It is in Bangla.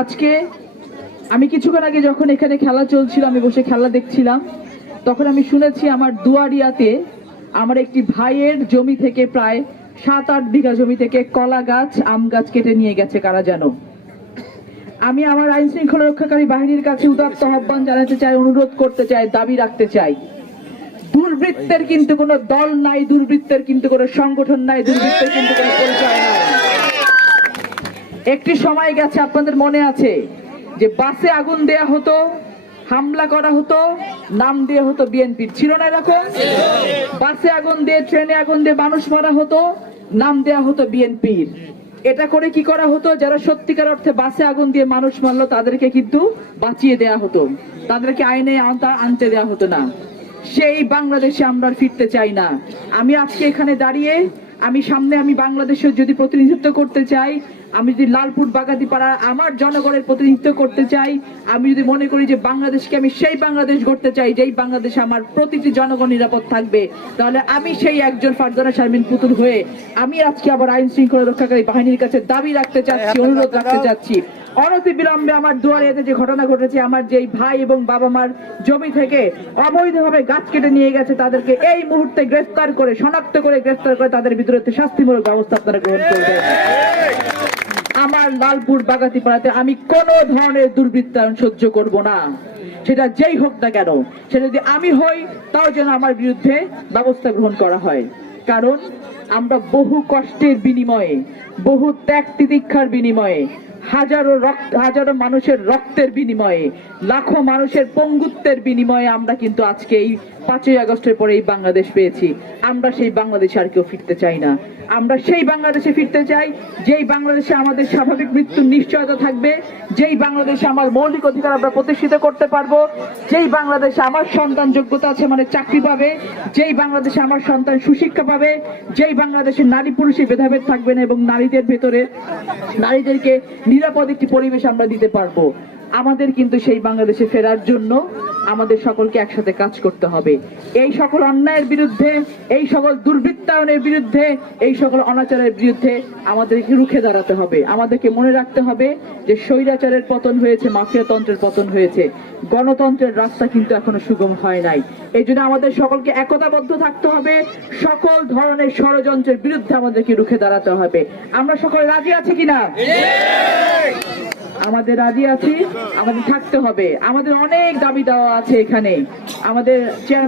আজকে আমি কিছুক্ষণ আগে যখন এখানে খেলা চলছিল, আমি বসে খেলা দেখছিলাম, তখন আমি শুনেছি আমার দুয়ারিয়াতে আমার একটি ভাইয়ের জমি থেকে প্রায় 7-8 বিঘা জমি থেকে কলা গাছ, আম গাছ কেটে নিয়ে গেছে কারা যেন। আমি আমার আইন শৃঙ্খলা রক্ষাকারী বাহিনীর কাছে উদাত্ত আহ্বান জানাতে চাই, অনুরোধ করতে চাই, দাবি রাখতে চাই, দুর্বৃত্তের কিন্তু কোনো দল নাই, দুর্বৃত্তের কিন্তু কোনো সংগঠন নাই, দুর্বৃত্তের কিন্তু কোনো পরিচয় নাই। একটি সময় গেছে, আপনাদের মনে আছে, যে বাসে আগুন দেয়া হতো, হামলা করা হতো, নাম দিয়ে হতো বিএনপির, ছিল না এরকম? বাসে আগুন দিয়ে, ট্রেনে আগুন দিয়ে মানুষ মারা হতো, নাম দেয়া হতো বিএনপির। এটা করে কি করা হতো? যারা সত্যিকার অর্থে বাসে আগুন দিয়ে মানুষ মারলো তাদেরকে কিন্তু বাঁচিয়ে দেয়া হতো, তাদেরকে আইনে আনতে দেয়া হতো না। সেই বাংলাদেশে আমরা ফিরতে চাই না। আমি আজকে এখানে দাঁড়িয়ে আমি বাংলাদেশের যদি প্রতিনিধিত্ব করতে চাই, আমি যদি লালপুর বাগাতিপাড়া আমার জনগণের প্রতিনিধিত্ব করতে চাই, আমি যদি মনে করি যে বাংলাদেশকে আমি সেই বাংলাদেশ গড়তে চাই যেই বাংলাদেশে আমার প্রতিটি জনগণ নিরাপদ থাকবে, তাহলে আমি সেই একজন ফারজানা শারমিন পুতুল হয়ে আমি আজকে আবার আইন শৃঙ্খলা রক্ষাকারী বাহিনীর কাছে দাবি রাখতে চাচ্ছি, অনুরোধ রাখতে চাচ্ছি, অনতি বিলম্বে আমার দুয়ারিয়াতে যে ঘটনা ঘটেছে, আমার যেই ভাই এবং বাবা মার জমি থেকে অবৈধভাবে গাছ কেটে নিয়ে গেছে, তাদেরকে এই মুহূর্তে গ্রেফতার করে, শনাক্ত করে গ্রেফতার করে তাদের বিরুদ্ধে শাস্তিমূলক ব্যবস্থা আপনারা গ্রহণ করবেন। আমার লালপুর বাগাতিপাড়াতে আমি কোন ধরনের দুর্বৃত্তায়ন সহ্য করব না, সেটা যেই হোক না কেন। সেটা যদি আমি হই, তাও যেন আমার বিরুদ্ধে ব্যবস্থা গ্রহণ করা হয়। কারণ আমরা বহু কষ্টের বিনিময়ে, বহু ত্যাগ তিতিক্ষার বিনিময়ে, হাজারো মানুষের রক্তের বিনিময়ে, লাখো মানুষের পঙ্গুত্বের বিনিময়ে আমরা কিন্তু আজকে এই 5ই আগস্টের পরে এই বাংলাদেশ পেয়েছি। আমরা সেই বাংলাদেশে আর কেউ ফিরতে চাই না। আমরা সেই বাংলাদেশে ফিরতে চাই যেই বাংলাদেশে আমাদের স্বাভাবিক মৃত্যুর নিশ্চয়তা থাকবে, যেই বাংলাদেশে আমার মৌলিক অধিকার আমরা প্রতিষ্ঠিত করতে পারবো, যেই বাংলাদেশে আমার সন্তান যোগ্যতা আছে মানে চাকরি পাবে, যেই বাংলাদেশে আমার সন্তান সুশিক্ষা পাবে, যেই বাংলাদেশে নারী পুরুষের ভেদাভেদ থাকবে না এবং নারীদের ভেতরে নারীদেরকে নিরাপদ একটি পরিবেশ আমরা দিতে পারবো। আমাদের কিন্তু সেই বাংলাদেশে ফেরার জন্য আমাদের সকলকে একসাথে কাজ করতে হবে। এই সকল অন্যায়ের বিরুদ্ধে, এই সকল দুর্বৃত্তায়নের বিরুদ্ধে, এই সকল অনাচারের বিরুদ্ধে আমাদেরকে রুখে দাঁড়াতে হবে। আমাদেরকে মনে রাখতে হবে যে স্বৈরাচারের পতন হয়েছে, মাফিয়াতন্ত্রের পতন হয়েছে, গণতন্ত্রের রাস্তা কিন্তু এখনো সুগম হয় নাই। এই জন্য আমাদের সকলকে একতাবদ্ধ থাকতে হবে, সকল ধরনের ষড়যন্ত্রের বিরুদ্ধে আমাদেরকে রুখে দাঁড়াতে হবে। আমরা সকলে রাজি আছি কিনা? আমাদের রাজি আছি, আমাদের থাকতে হবে। আমাদের অনেক দাবি দেওয়া আছে এখানে। আমাদের চেয়ারম্যান